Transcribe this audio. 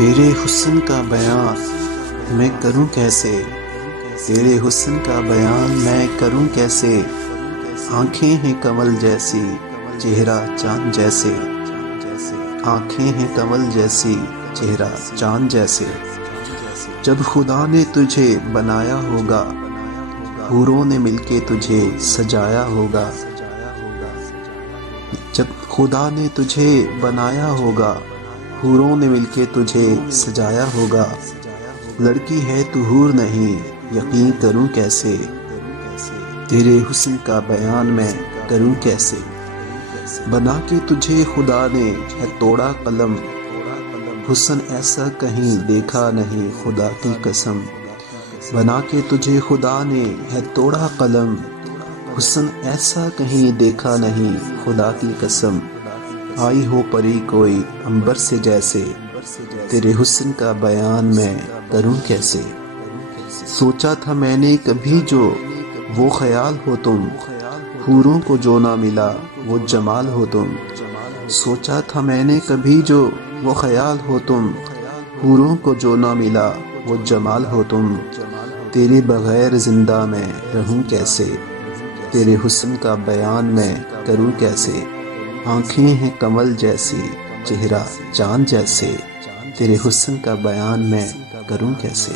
تیرے حسن کا بیان میں کروں کیسے، تیرے حسن کا بیان میں کروں کیسے، آنکھیں ہیں کمل جیسی چہرہ چاند جیسے، آنکھیں ہیں کمل جیسی چہرہ چاند جیسے۔ جب خدا نے تجھے بنایا ہوگا، حوروں نے مل کے تجھے سجایا ہوگا، جب خدا نے تجھے بنایا ہوگا، حوروں نے مل کے تجھے سجایا ہوگا۔ لڑکی ہے تو حور نہیں، یقین کروں کیسے، تیرے حسن کا بیان میں کروں کیسے۔ بنا کے تجھے خدا نے ہے توڑا قلم، حسن ایسا کہیں دیکھا نہیں خدا کی قسم۔ بنا کے تجھے خدا نے ہے توڑا قلم، حسن ایسا کہیں دیکھا نہیں خدا کی قسم۔ آئی ہو پری کوئی عنبر سے جیسے، تیرے حسن کا بیان میں کروں کیسے۔ سوچا تھا میں نے کبھی جو وہ خیال ہو تم، حوروں کو جو نہ ملا وہ جمال ہو تم۔ سوچا تھا میں نے کبھی جو وہ خیال ہو تم، حوروں کو جو نہ ملا وہ جمال ہو تم۔ تیرے بغیر زندہ میں رہوں کیسے، تیرے حسن کا بیان میں کروں کیسے۔ آنکھیں ہیں کمل جیسی چہرہ چاند جیسے، تیرے حسن کا بیان میں کروں کیسے۔